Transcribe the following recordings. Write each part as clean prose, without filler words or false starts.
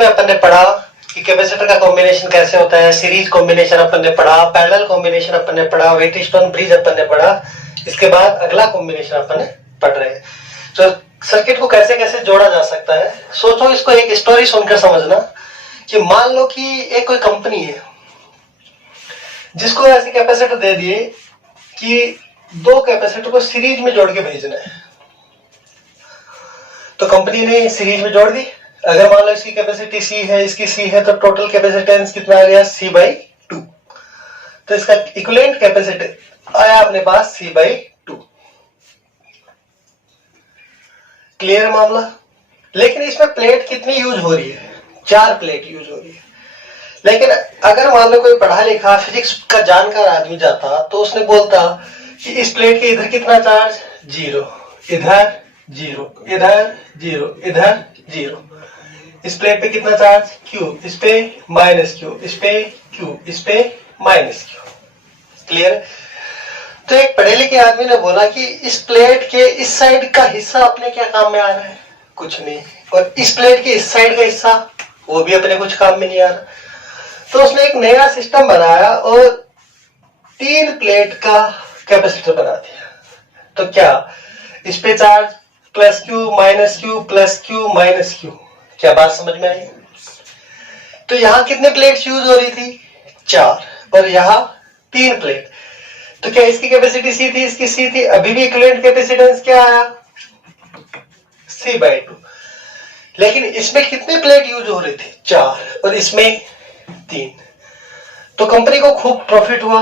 में अपन ने पढ़ा कि कैपेसिटर का कॉम्बिनेशन कैसे होता है, सीरीज कॉम्बिनेशन अपन ने पढ़ा, पैरेलल कॉम्बिनेशन अपन ने पढ़ा, व्हीटस्टोन ब्रिज अपन ने पढ़ा। इसके बाद अगला कॉम्बिनेशन अपन ने पढ़ रहे हैं, तो सर्किट को कैसे कैसे जोड़ा जा सकता है। सोचो, इसको एक स्टोरी सुनकर समझना कि मान लो कि एक कोई कंपनी है जिसको ऐसे कैपेसिटर दे दिए कि दो कैपेसिटर को सीरीज में जोड़ के भेजना है। तो कंपनी ने सीरीज में जोड़ दी। अगर मान लो इसकी कैपेसिटी सी है, इसकी सी है, तो टोटल कैपेसिटेंस कितना आ गया, सी बाई टू। तो इसका इक्विवेलेंट कैपेसिटी आया अपने पास सी बाई टू। क्लियर मामला। लेकिन इसमें प्लेट कितनी यूज हो रही है, 4 प्लेट यूज हो रही है। लेकिन अगर मान लो कोई पढ़ा लिखा फिजिक्स का जानकार आदमी जाता तो उसने बोलता कि इस प्लेट के इधर कितना चार्ज, 0, इधर 0, इधर 0, इधर 0। इस प्लेट पे कितना चार्ज, Q, इस पे माइनस Q, इस पे Q, इस पे माइनस Q। क्लियर। तो एक पढ़े लिखे आदमी ने बोला कि इस प्लेट के इस साइड का हिस्सा अपने क्या काम में आ रहा है, कुछ नहीं। और इस प्लेट के इस साइड का हिस्सा वो भी अपने कुछ काम में नहीं आ रहा। तो उसने एक नया सिस्टम बनाया और 3 प्लेट का कैपेसिटर बना दिया। तो क्या इस पे charge plus Q minus Q plus Q minus Q। क्या बात समझ में आई। तो यहां कितने प्लेट्स यूज हो रही थी, 4, और यहां 3 प्लेट। तो क्या इसकी कैपेसिटी सी थी, इसकी सी थी, अभी भी इक्विवेलेंट कैपेसिटेंस क्या आया, सी बाई टू। लेकिन इसमें कितने प्लेट यूज हो रहे थे, 4, और इसमें 3। तो कंपनी को खूब प्रॉफिट हुआ।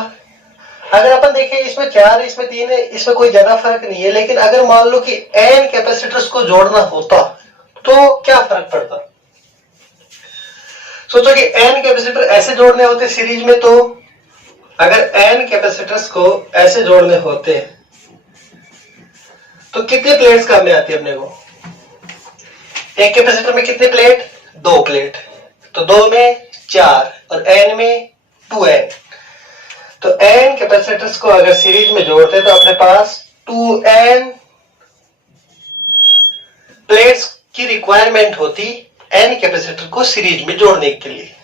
अगर अपन देखें इसमें 4 है, इसमें 3 है, इसमें कोई ज्यादा फर्क नहीं है। लेकिन अगर मान लो कि n कैपेसिटर्स को जोड़ना होता तो क्या फर्क पड़ता। सोचो कि n कैपेसिटर ऐसे जोड़ने होते सीरीज में, तो अगर n कैपेसिटर्स को ऐसे जोड़ने होते तो कितने प्लेट्स काम में आती है अपने को। एक कैपेसिटर में कितने प्लेट, 2 प्लेट। तो 2 में 4 और n में 2n। तो n कैपेसिटर्स को अगर सीरीज में जोड़ते तो अपने पास 2n प्लेट्स की रिक्वायरमेंट होती n कैपेसिटर को सीरीज में जोड़ने के लिए।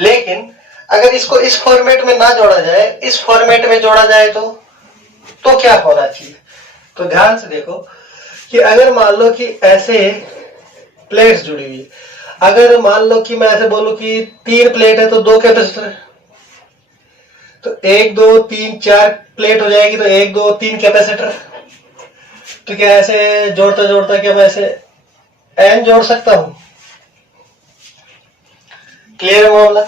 लेकिन अगर इसको इस फॉर्मेट में ना जोड़ा जाए, इस फॉर्मेट में जोड़ा जाए तो क्या होना चाहिए। तो ध्यान से देखो कि अगर मान लो कि ऐसे प्लेट्स जुड़ी हुई, अगर मान लो कि मैं ऐसे बोलूं कि 3 प्लेट है तो 2 कैपेसिटर है, तो 1 2 3 4 प्लेट हो जाएगी, तो 1 2 3 कैपेसिटर। तो क्या ऐसे जोड़ता जोड़ता क्या मैं ऐसे n जोड़ सकता हूं। क्लियर मामला।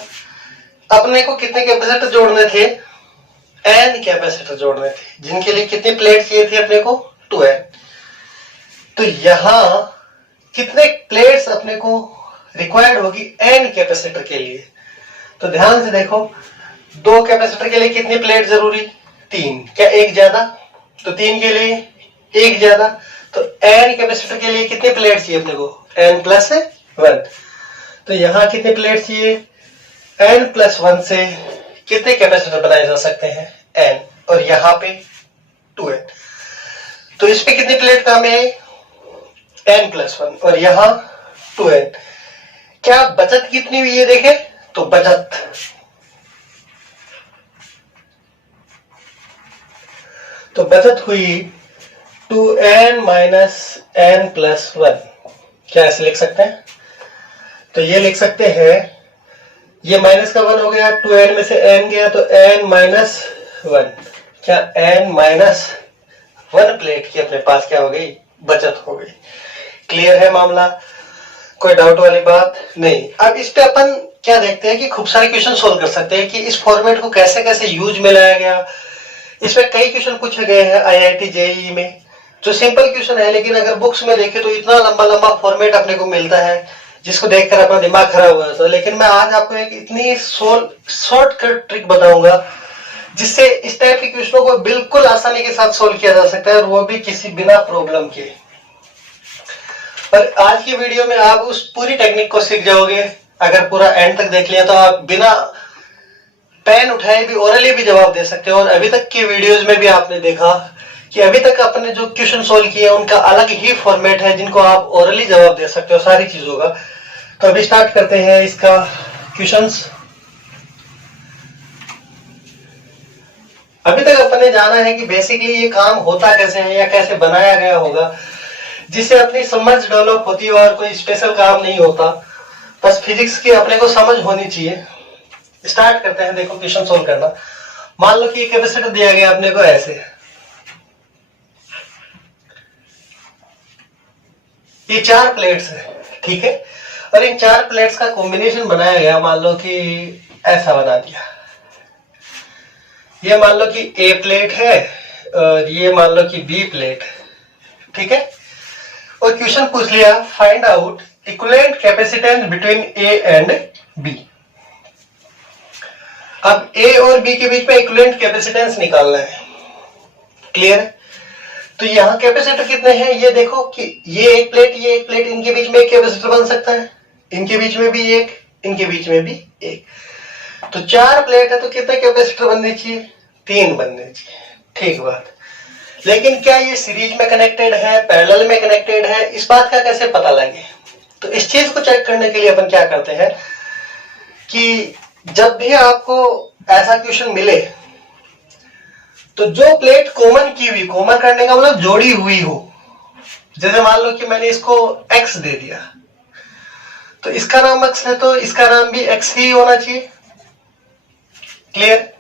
अपने को कितने कैपेसिटर जोड़ने थे, n कैपेसिटर जोड़ने थे, जिनके लिए कितने प्लेट चाहिए थे अपने को, 2n। तो यहां कितने प्लेट्स अपने को रिक्वायर्ड होगी n कैपेसिटर के लिए। तो ध्यान से देखो, 2 कैपेसिटर के लिए कितनी प्लेट जरूरी, 3। क्या एक ज्यादा, तो 3 के लिए एक ज्यादा। तो n कैपेसिटर के लिए कितने प्लेट चाहिए अपने को, n प्लस 1। तो यहां कितने प्लेट चाहिए, n प्लस 1 से कितने कैपेसिटर बनाए जा सकते हैं, n, और यहां पे 2n। तो इस पे कितनी प्लेट काम है, n प्लस 1, और यहां 2n। क्या बचत कितनी हुई है देखें, तो बचत हुई 2n माइनस n प्लस 1। क्या ऐसे लिख सकते हैं, तो ये लिख सकते हैं, ये माइनस का 1 हो गया, 2n में से n गया तो n माइनस 1। क्या n माइनस 1 प्लेट की अपने पास क्या हो गई, बचत हो गई। क्लियर है मामला, कोई डाउट वाली बात नहीं। अब इस पे अपन क्या देखते हैं कि खूब सारे क्वेश्चन सोल्व कर सकते हैं कि इस फॉर्मेट को कैसे कैसे यूज में लाया गया। इसमें कई क्वेश्चन पूछे गए हैं IIT JEE में, जो सिंपल क्वेश्चन है, लेकिन अगर बुक्स में देखें तो इतना लंबा लंबा फॉर्मेट अपने को मिलता है जिसको देखकर अपना दिमाग खराब हो जाता है। लेकिन मैं आज आपको एक इतनी शॉर्टकट ट्रिक बताऊंगा जिससे इस टाइप के क्वेश्चनों को बिल्कुल आसानी के साथ सोल्व किया जा सकता है, और वो भी किसी बिना प्रॉब्लम के। और आज की वीडियो में आप उस पूरी टेक्निक को सीख जाओगे। अगर पूरा एंड तक देख लिया तो आप बिना पेन उठाए भी ओरली भी जवाब दे सकते हो। और अभी तक की वीडियोस में भी आपने देखा कि अभी तक अपने जो क्वेश्चन सोल्व किए उनका अलग ही फॉर्मेट है, जिनको आप ओरली जवाब दे सकते हो सारी चीजों का। तो अभी स्टार्ट करते हैं इसका क्वेश्चंस। अभी तक अपन ने जाना है कि बेसिकली ये काम होता कैसे है या कैसे बनाया गया होगा, जिससे अपनी समझ डेवलप होती है और कोई स्पेशल काम नहीं होता, बस फिजिक्स की अपने को समझ होनी चाहिए। स्टार्ट करते हैं। देखो क्वेश्चन सोल्व करना। मान लो कि कैपेसिटर दिया गया अपने को ऐसे, ये 4 प्लेट्स है, ठीक है, और इन 4 प्लेट्स का कॉम्बिनेशन बनाया गया। मान लो कि ऐसा बना दिया। ये मान लो कि ए प्लेट है और ये मान लो कि बी प्लेट, ठीक है। और क्वेश्चन पूछ लिया find out equivalent capacitance between A and B. अब ए और बी के बीच में इक्विवेलेंट कैपेसिटेंस निकालना है। क्लियर है? तो यहाँ कैपेसिटर कितने हैं ये देखो कि ये एक प्लेट, ये एक प्लेट, इनके बीच में एक कैपेसिटर बन सकता है, इनके बीच में भी एक, इनके बीच में भी एक। तो 4 प्लेट है तो कितने कैपेसिटर बनने चाहिए? 3 बनने चाहिए। ठीक बात। लेकिन क्या ये सीरीज में कनेक्टेड है, पैरेलल में कनेक्टेड है, इस बात का कैसे पता लगे? तो इस चीज को चेक करने के लिए अपन क्या करते हैं कि जब भी आपको ऐसा क्वेश्चन मिले तो जो प्लेट कॉमन की हुई, कॉमन करने का मतलब जोड़ी हुई हो, जैसे मान लो कि मैंने इसको x दे दिया तो इसका नाम x है तो इसका नाम भी x ही होना चाहिए। क्लियर?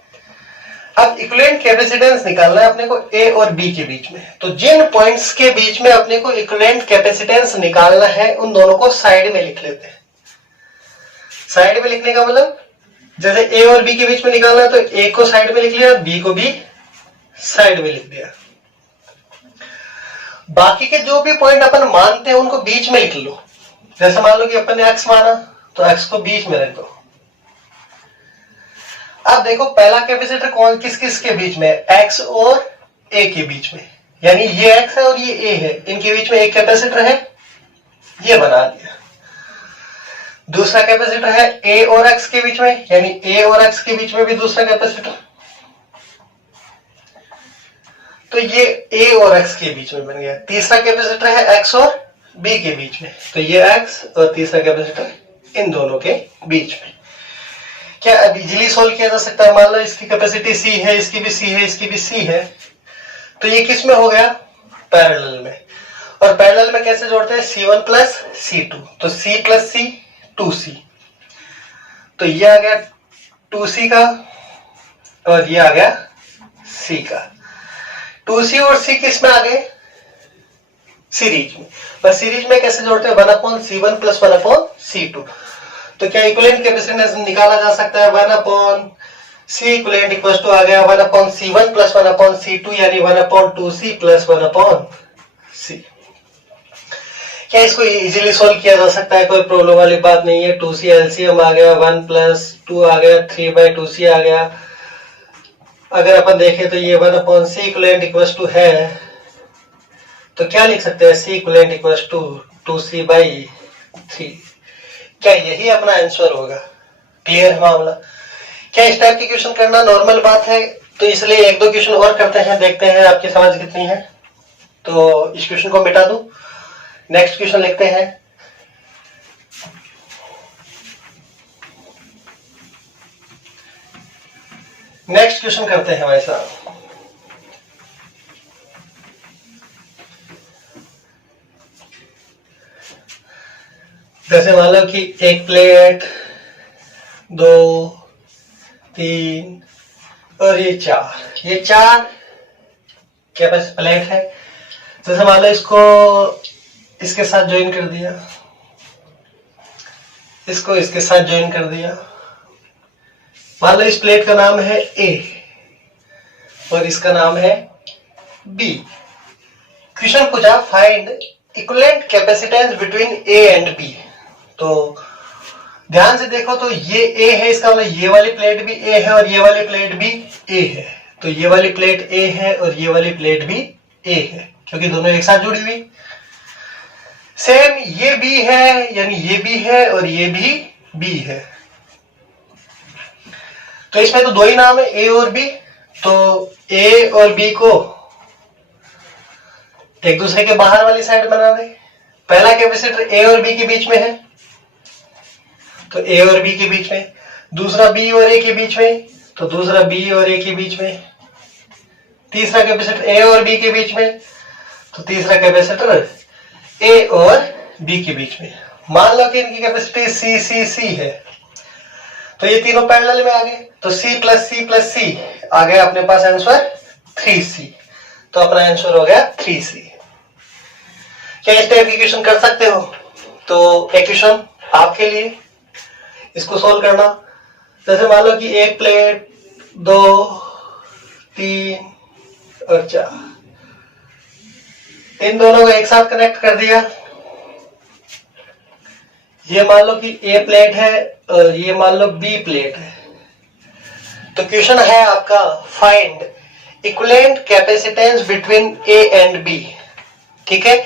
अब इक्विवेलेंट कैपेसिटेंस निकालना है अपने को a और b के बीच में। तो जिन पॉइंट्स के बीच में अपने को इक्विवेलेंट कैपेसिटेंस निकालना है उन दोनों को साइड में लिख लेते हैं। साइड में लिखने का मतलब जैसे a और b के बीच में निकालना है तो a को साइड में लिख लिया, b को भी साइड में लिख दिया। बाकी के जो भी पॉइंट अपन मानते हैं उनको बीच में लिख लो। जैसे मान लो कि अपन ने x माना तो x को बीच में रख दो। अब देखो पहला कैपेसिटर कौन किस किस के बीच में? x और a के बीच में, यानी ये x है और ये a है, इनके बीच में एक कैपेसिटर है, ये बना दिया। दूसरा कैपेसिटर है a और x के बीच में, यानी a और x के बीच में भी दूसरा कैपेसिटर, तो ये a और x के बीच में बन गया। तीसरा कैपेसिटर है x और b के बीच में, तो ये x और तीसरा कैपेसिटर इन दोनों के बीच में। क्या अब इजीली सोल्व किया जा सकता है? मान लो इसकी कैपेसिटी c है, इसकी भी c है, इसकी भी c है, तो ये किस में हो गया? पैरेलल में। और पैरेलल में कैसे जोड़ते हैं? c1 प्लस c2, तो c प्लस c 2c, तो ये आ गया 2c का और ये आ गया c का। 2c और c किस में आ गए? सीरीज में। बस सीरीज में कैसे जोड़ते हैं? 1/c1 plus 1/c2। तो क्या इक्विवेलेंट कैपेसिटेंस निकाला जा सकता है? 1/c इक्विवेलेंट इक्वल टू आ गया 1/c1 प्लस 1/c2, यानी 1/2c प्लस 1/c। क्या इसको इजीली सोल्व किया जा सकता है? कोई प्रॉब्लम वाली बात नहीं है। 2c एलसीएम आ गया, 1 प्लस 2 आ गया, 3/2c आ गया। अगर अपन देखें तो ये 1/c इक्विवेलेंट इक्वल टू है, तो क्या लिख सकते हैं? c equivalent equal to 2c/3। क्या यही अपना आंसर होगा? क्लियर है मामला? क्या इस टाइप के क्वेश्चन करना नॉर्मल बात है? तो इसलिए 1-2 क्वेश्चन और करते हैं, देखते हैं आपकी समझ कितनी है। तो इस क्वेश्चन को मिटा दूं, नेक्स्ट क्वेश्चन लिखते हैं। नेक्स्ट क्वेश्चन करते हैं भाई साहब। जैसे मान लो कि एक प्लेट, 2, 3 और ये 4, ये 4 कैपेसिटी प्लेट है। जैसे मान लो इसको इसके साथ ज्वाइन कर दिया, इसको इसके साथ ज्वाइन कर दिया। मान लो इस प्लेट का नाम है A और इसका नाम है B। क्वेश्चन पूछा find equivalent capacitance between A and B। तो ध्यान से देखो तो ये A है, इसका मतलब ये वाली प्लेट भी A है और ये वाली प्लेट भी A है। तो ये वाली प्लेट A है और ये वाली प्लेट भी A है, क्योंकि दोनों एक साथ जुड़ी हुई। सेम ये B है, यानी ये भी है और ये भी B है। तो इसमें तो 2 ही नाम है, A और B। तो A और B को एक दूसरे के बाहर वाली साइड बना दे। पहला कैपेसिटर A और B के बीच में है, तो ए और बी के बीच में, दूसरा बी और ए के बीच में, तो दूसरा बी और ए के बीच में, तीसरा कैपेसिटर ए और बी के बीच में, तो तीसरा कैपेसिटर ए और बी के बीच में। मान लो कि इनकी कैपेसिटी सी सी सी है, तो ये तीनों पैरेलल में आ गए, तो C प्लस C आ गया अपने पास आंसर 3C। तो अपना आंसर हो गया 3C। क्या इस टाइप की क्वेश्चन कर सकते हो? तो एक क्वेश्चन आपके लिए, इसको सोल्व करना। जैसे मान लो कि एक प्लेट, 2, 3 और 4, इन दोनों को एक साथ कनेक्ट कर दिया। ये मान लो कि ए प्लेट है और ये मान लो बी प्लेट है। तो क्वेश्चन है आपका find equivalent capacitance between A and B. ठीक है,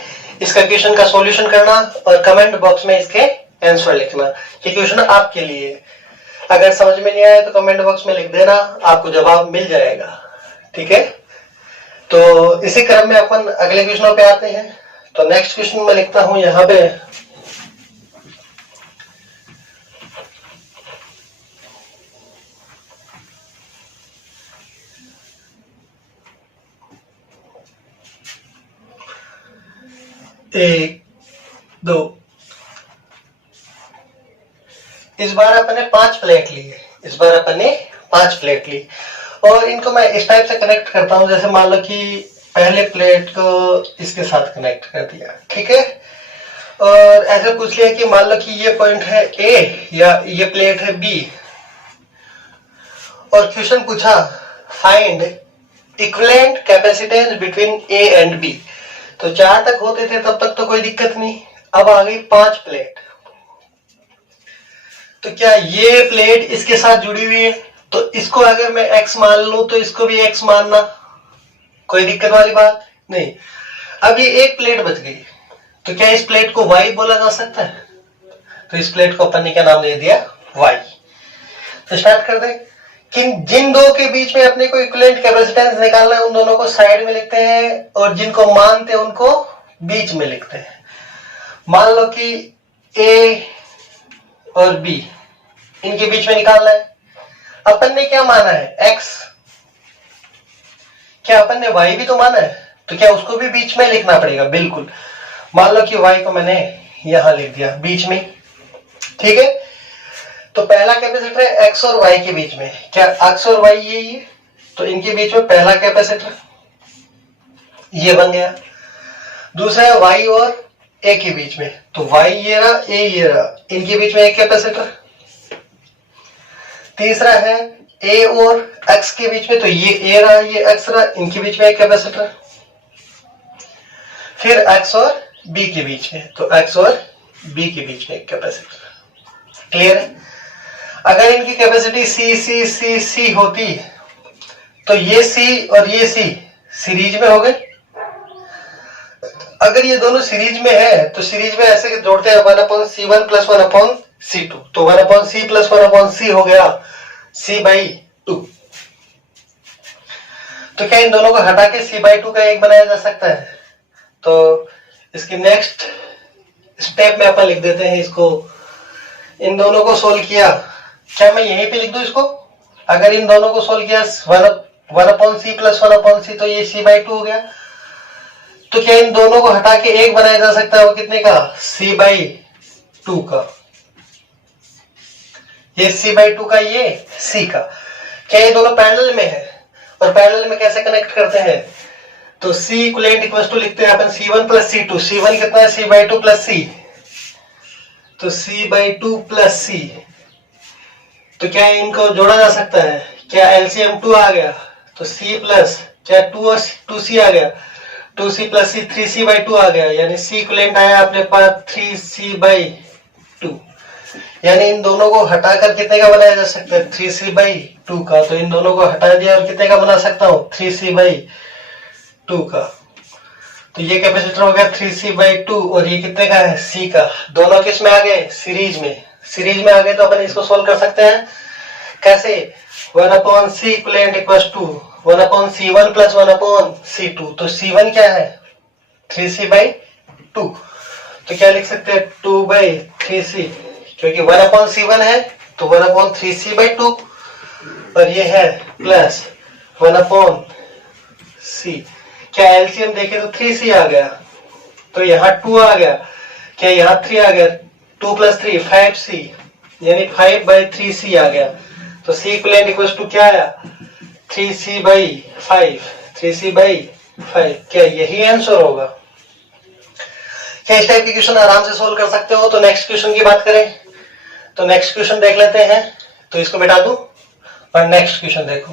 इसका क्वेश्चन का सॉल्यूशन करना और कमेंट बॉक्स में इसके आंसर लिखना। ये क्वेश्चन आपके लिए, अगर समझ में नहीं आया तो कमेंट बॉक्स में लिख देना, आपको जवाब मिल जाएगा। ठीक है, तो इसी क्रम में अपन अगले क्वेश्चनों पे आते हैं। तो नेक्स्ट क्वेश्चन मैं लिखता हूं यहां पे, एक, दो, इस बार अपन ने 5 प्लेट ली। इस बार अपन ने 5 प्लेट ली और इनको मैं इस टाइप से कनेक्ट करता हूं। जैसे मान लो कि पहले प्लेट को इसके साथ कनेक्ट कर दिया, ठीक है, और ऐसे पूछ लिया कि मान लो कि ये पॉइंट है ए या ये प्लेट है बी, और क्वेश्चन पूछा find equivalent capacitance between A and B. तो 4 तक होते थे तब तक तो कोई दिक्कत नहीं, अब आ गई 5 प्लेट। तो क्या ये प्लेट इसके साथ जुड़ी हुई है, तो इसको अगर मैं x मान लूं तो इसको भी x मानना, कोई दिक्कत वाली बात नहीं। अब ये एक प्लेट बच गई, तो क्या इस प्लेट को y बोला जा सकता है? तो इस प्लेट को अपन ने क्या नाम दे दिया? y। तो स्टार्ट कर दें। जिन दो के बीच में अपने को इक्विवेलेंट कैपेसिटेंस निकालना है, उन दोनों को साइड में लिखते हैं और जिनको मानते हैं उनको बीच में लिखते हैं। मान लो कि A और B, इनके बीच में निकालना है। अपन ने क्या माना है? x। क्या अपन ने y भी तो माना है, तो क्या उसको भी बीच में लिखना पड़ेगा? बिल्कुल। मान लो कि y को मैंने यहां लिख दिया बीच में, ठीक है। तो पहला कैपेसिटर है x और y के बीच में। क्या x और y ये है? तो इनके बीच में पहला कैपेसिटर ये बन गया। दूसरा है y और a के बीच में, तो y ये रहा, a ये रहा, इनके बीच में एक कैपेसिटर। तीसरा है a और x के बीच में, तो ये a रहा, ये x रहा, इनके बीच में एक कैपेसिटर। फिर x और b के बीच में, तो x और b के बीच में एक कैपेसिटर। क्लियर है? अगर इनकी कैपेसिटी C होती तो ये C और ये C सीरीज में हो गए। अगर ये दोनों सीरीज में है तो सीरीज में ऐसे जोड़ते हैं 1/C1 + 1/C2, तो 1/C + 1/C हो गया C/2। तो क्या इन दोनों को हटा के C/2 का एक बनाया जा सकता है? तो इसकी नेक्स्ट स्टेप में अपन लिख देते हैं इसको। इन दोनों को सोल्व किया, क्या मैं यहीं पे लिख दूं इसको? अगर इन दोनों को सोल्व किया 1/C + 1/C, तो ये C/2 हो गया। तो क्या इन दोनों को हटा के एक बनाया जा सकता है? वो कितने का? C/2 का। ये C/2 का, ये C का। क्या ये दोनों पैरेलल में है? और पैरेलल में कैसे कनेक्ट करते हैं? तो C इक्विवेलेंट इक्वल्स टू लिखते हैं अपन C1 + C2। C1 कितना है? C/2 + C, तो C/2 + C। तो क्या इनको जोड़ा जा सकता है? क्या LCM 2 आ गया, तो C प्लस क्या 2C आ गया, 2C + C 3C/2 आ गया, यानी C इक्विवेलेंट आया अपने पास 3C/2। यानी इन दोनों को हटाकर कितने का बनाया जा सकता है? 3C/2 का। तो इन दोनों को हटा दिया और कितने का बना सकता हूं? 3C/2 का। तो ये कैपेसिटर हो गया 3C/2 और ये कितने का है? C का। दोनों किस में आ गए? सीरीज में। सीरीज में आ गए तो अपन इसको सोल्व कर सकते हैं। कैसे? 1/C equivalent equals to 1/C1 + 1/C2। तो C1 क्या है? 3C/2। तो क्या लिख सकते हैं? 2/3C। क्योंकि 1/C1 है तो 1/3C/2 और ये है प्लस 1/C। क्या एलसीएम देखे तो 3C आ गया, तो यहाँ 2 आ गया, क्या यहाँ 3 आ गया, 2 + 3 5C, यानी 5/3C आ गया। तो C इक्विवेलेंट इक्वल्स टू क्या आया, 3C/5, 3C/5। क्या यही आंसर होगा? क्या इस टाइप की क्वेश्चन आराम से सोल्व कर सकते हो? तो नेक्स्ट क्वेश्चन की बात करें तो नेक्स्ट क्वेश्चन देख लेते हैं। तो इसको मिटा दूं और नेक्स्ट क्वेश्चन देखो।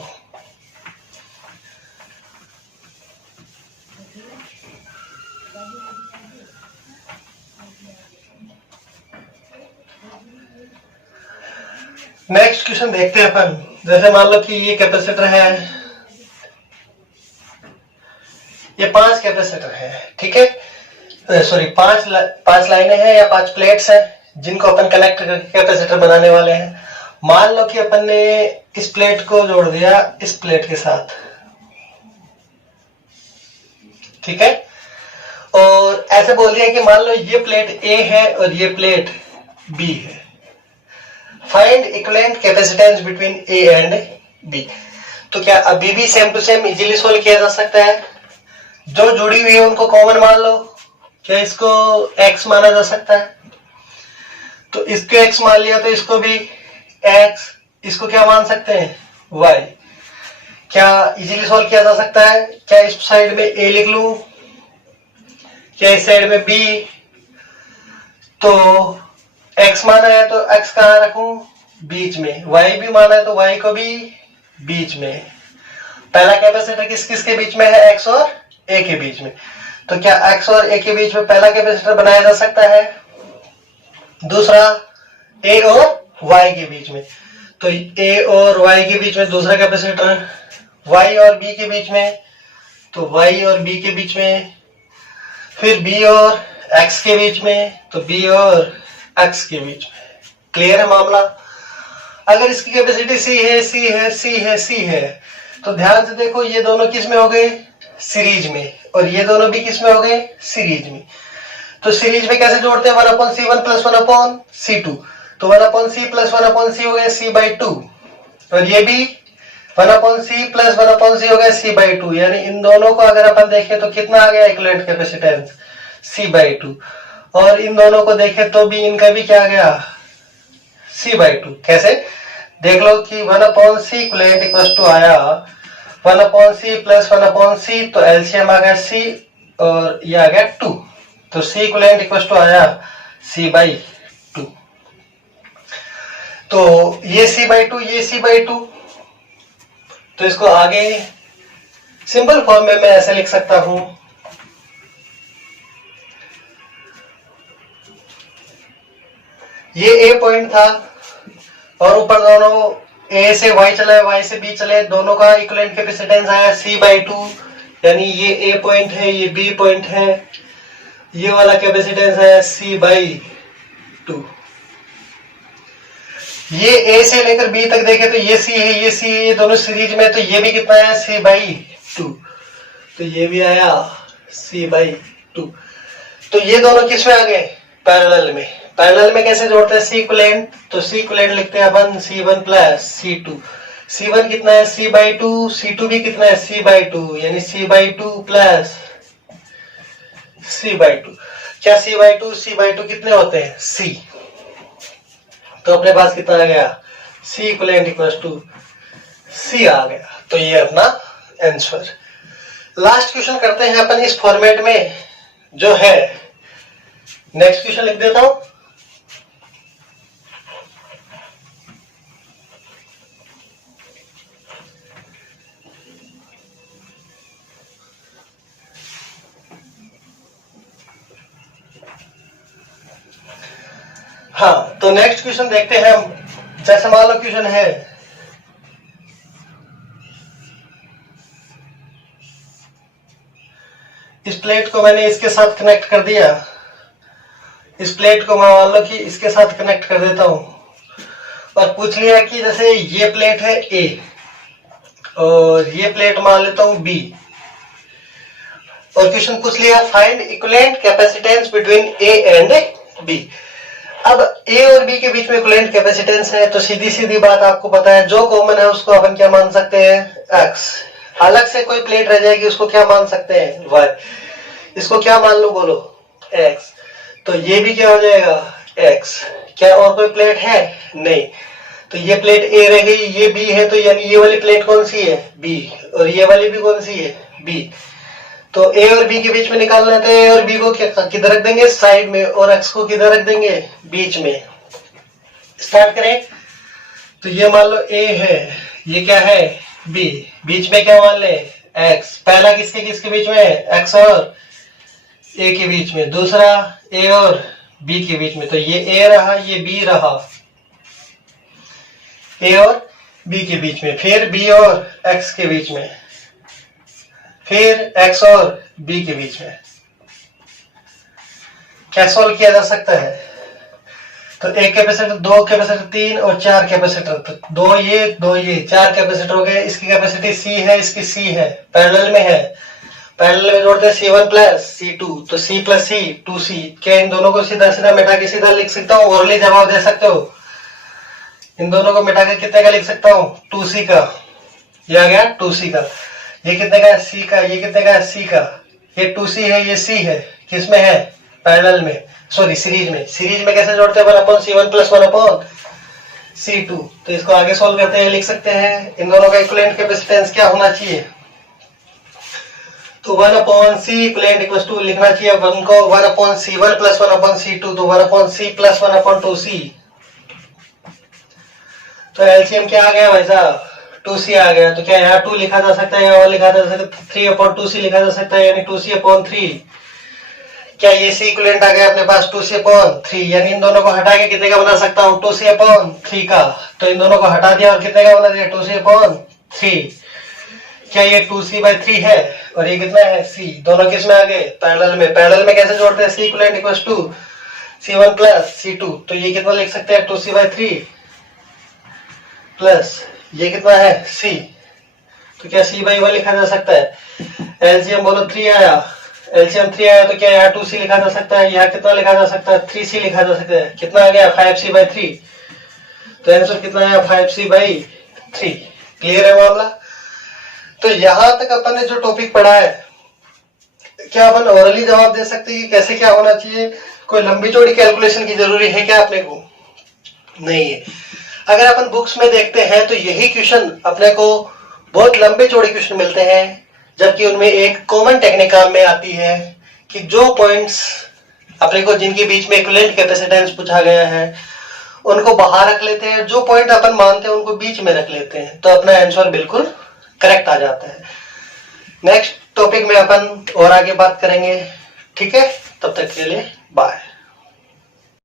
नेक्स्ट क्वेश्चन देखते हैं अपन। जैसे मान लो कि ये कैपेसिटर है, ये 5 कैपेसिटर है, ठीक है, सॉरी 5 लाइनें हैं या 5 प्लेट्स हैं जिनको अपन कनेक्ट करके कैपेसिटर बनाने वाले हैं। मान लो कि अपन ने इस प्लेट को जोड़ दिया इस प्लेट के साथ, ठीक है, और ऐसे बोल दिया कि मान लो ये प्लेट ए है और ये प्लेट बी है। Find equivalent capacitance between A and B. तो क्या अभी भी same to same easily solve किया जा सकता है? जो जुड़ी हुई है उनको कॉमन मान लो। क्या इसको x माना जा सकता है? तो इसको x मान लिया तो इसको भी x, इसको क्या मान सकते हैं, y। क्या इजीली सोल्व किया जा सकता है? क्या इस साइड में a लिख लूं, क्या इस साइड में b? तो x माना है तो x कहां रखूं, बीच में। y भी माना है तो y को भी बीच में। पहला कैपेसिटर किस किस के बीच में है, x और a के बीच में। तो क्या x और a के बीच में पहला कैपेसिटर बनाया जा सकता है? दूसरा a और y के बीच में, तो a और y के बीच में दूसरा कैपेसिटर, y और b के बीच में, तो y और b के बीच में, फिर b और x के बीच में, तो b और x के बीच में। क्लियर है मामला? अगर इसकी कैपेसिटी C है, C है, C है, C है, तो ध्यान से देखो ये दोनों किस में हो गए, सीरीज में, और ये दोनों भी किस में हो गए, सीरीज में। तो सीरीज में कैसे जोड़ते हैं, 1/C1 + 1/C2, तो 1/C + 1/C हो गया C/2, और ये भी 1/C + 1/C हो गया C/2, यानी इन दोनों को अगर अपन देखें तो कितना आ गया इक्विवेलेंट कैपेसिटेंस, C/2, और इन दोनों को देखें तो भी इनका भी क्या आ गया, C/2। कैसे देख लो कि 1/C इक्विवेलेंट इक्वल्स टू आया 1/C + 1/C, तो एलसीएम आ गया C और ये आ गया 2, तो C इक्विवेलेंट इक्वल्स टू आया C/2। तो ये C/2, ये C/2, तो इसको आगे सिंपल फॉर्म में मैं ऐसे लिख सकता हूं, ये A पॉइंट था और ऊपर दोनों A से Y चले, Y से B चले, दोनों का इक्विवेलेंट कैपेसिटेंस आया C/2, यानी ये A पॉइंट है, ये B पॉइंट है, ये वाला कैपेसिटेंस आया C/2। ये A से लेकर B तक देखे तो ये C है, ये C है, ये दोनों सीरीज में, तो ये भी कितना आया C/2, तो ये भी आया C/2। तो ये दोनों किस में आ गए, पैरेलल में। पैरेलल में कैसे जोड़ते हैं, C इक्विवेलेंट, तो C इक्विवेलेंट लिखते हैं अपन C1 + C2। C1 कितना है C/2, C2 भी कितना है C/2, यानी C/2 + C/2। क्या C/2 C/2 कितने होते हैं, C, तो अपने पास कितना आ गया, C equivalent equals to C आ गया। तो ये अपना आंसर। लास्ट क्वेश्चन करते हैं अपन इस फॉर्मेट में जो है, नेक्स्ट क्वेश्चन लिख देता हूं। हाँ, तो नेक्स्ट क्वेश्चन देखते हैं हम। जैसे मान लो क्वेश्चन है, इस प्लेट को मैंने इसके साथ कनेक्ट कर दिया, इस प्लेट को मैं मान लो कि इसके साथ कनेक्ट कर देता हूं, और पूछ लिया कि जैसे ये प्लेट है A और ये प्लेट मान लेता हूं B, और क्वेश्चन पूछ लिया find equivalent capacitance between A and B। अब ए और बी के बीच में इक्विवेलेंट कैपेसिटेंस है, तो सीधी सीधी बात आपको पता है, जो कॉमन है उसको अपन क्या मान सकते हैं, एक्स। अलग से कोई प्लेट रह जाएगी, उसको क्या मान सकते हैं, वाई। इसको क्या मान लो, बोलो, एक्स। तो ये भी क्या हो जाएगा, एक्स। क्या और कोई प्लेट है, नहीं। तो ये प्लेट ए रह गई, ये बी है, तो यानी ये वाली प्लेट कौन सी है, बी, और ये वाली भी कौन सी है, बी। तो ए और बी के बीच में निकालना है, तो ए और बी को किधर रख देंगे, साइड में, और एक्स को किधर रख देंगे, बीच में। स्टार्ट करें। तो ये मान लो ए है, ये क्या है, बी, बीच में क्या मान ले, एक्स। पहला किसके किसके बीच में है, एक्स और ए के बीच में, दूसरा ए और बी के बीच में। तो ये ए रहा, ये बी रहा, ए और बी के बीच में, फिर बी और एक्स के बीच में, फिर एक्स और बी के बीच में। क्या सॉल्व किया जा सकता है, तो एक कैपेसिटर, दो कैपेसिटर, तीन और चार कैपेसिटर, तो दो ये चार कैपेसिटर हो गए। इसकी कैपेसिटी सी है, इसकी सी है, पैरेलल में है, पैरेलल में जोड़ते हैं C1 प्लस C2, तो C प्लस C 2C। क्या इन दोनों को सीधा सीधा मिटा के सीधा लिख सकता हूँ, ओरली जवाब दे सकते हो। इन दोनों को मिटा के कितने का लिख सकता हूँ, 2C का, ये आ गया 2C का। ये कितने का है, C का, ये कितने का है, C का। ये 2C है, ये C है, किस में है, पैरेलल में, सॉरी सीरीज में। सीरीज में कैसे जोड़ते हैं, 1/C1 प्लस 1/C2। तो इसको आगे सोल्व करते हैं, लिख सकते हैं इन दोनों का इक्विवेलेंट कैपेसिटेंस क्या होना चाहिए, तो 1/C इक्विवेलेंट इक्वल्स टू लिखना चाहिए 1 को 1/C1 प्लस 1/C2, तो 1/C प्लस 1/2C। तो एलसीएम क्या आ गया भाई साहब, 2C आ गया। तो क्या यहाँ 2 लिखा जा सकता है, यहाँ लिखा जा सकता है, 3/2C लिखा जा सकता है, यानी 2C/3। क्या ये C इक्विवेलेंट आ गया अपने पास, 2C/3, यानी इन दोनों को हटा के कितने का बना सकता हूँ, 2C/3 का। तो इन दोनों को हटा दिया और कितने का बना दिया, 2C/3। क्या ये 2C/3 है, और ये कितना है, C। दोनों किस में आ गए, पैरेलल में। पैरेलल में कैसे जोड़ते हैं, C equivalent equals to C1 plus C2। तो ये कितना लिख सकते हैं, 2C/3 प्लस ये कितना है, C। तो क्या C/1 लिखा जा सकता है। एलसीएम बोलो 3 आया, एलसीएम 3 आया, तो क्या यहाँ 2C लिखा जा सकता है, यहाँ कितना लिखा जा सकता है, 3C लिखा जा सकता है। कितना आ गया, 5C/3। तो आंसर कितना आया, 5C/3। क्लियर है मामला। तो यहां तक अपन ने जो टॉपिक पढ़ा है, क्या अपन ओरली जवाब दे सकते हैं कि कैसे क्या होना चाहिए, कोई लंबी चौड़ी कैलकुलेशन की जरूरी है क्या अपने को, नहीं है। अगर अपन बुक्स में देखते हैं तो यही क्वेश्चन अपने को बहुत लंबे चौड़े क्वेश्चन मिलते हैं, जबकि उनमें एक कॉमन टेक्निक काम में आती है कि जो पॉइंट्स अपने को जिनके बीच में इक्विवेलेंट कैपेसिटेंस पूछा गया है उनको बाहर रख लेते हैं, जो पॉइंट अपन मानते हैं उनको बीच में रख लेते हैं, तो अपना आंसर बिल्कुल करेक्ट आ जाता है। नेक्स्ट टॉपिक में अपन और आगे बात करेंगे, ठीक है, तब तक के लिए बाय।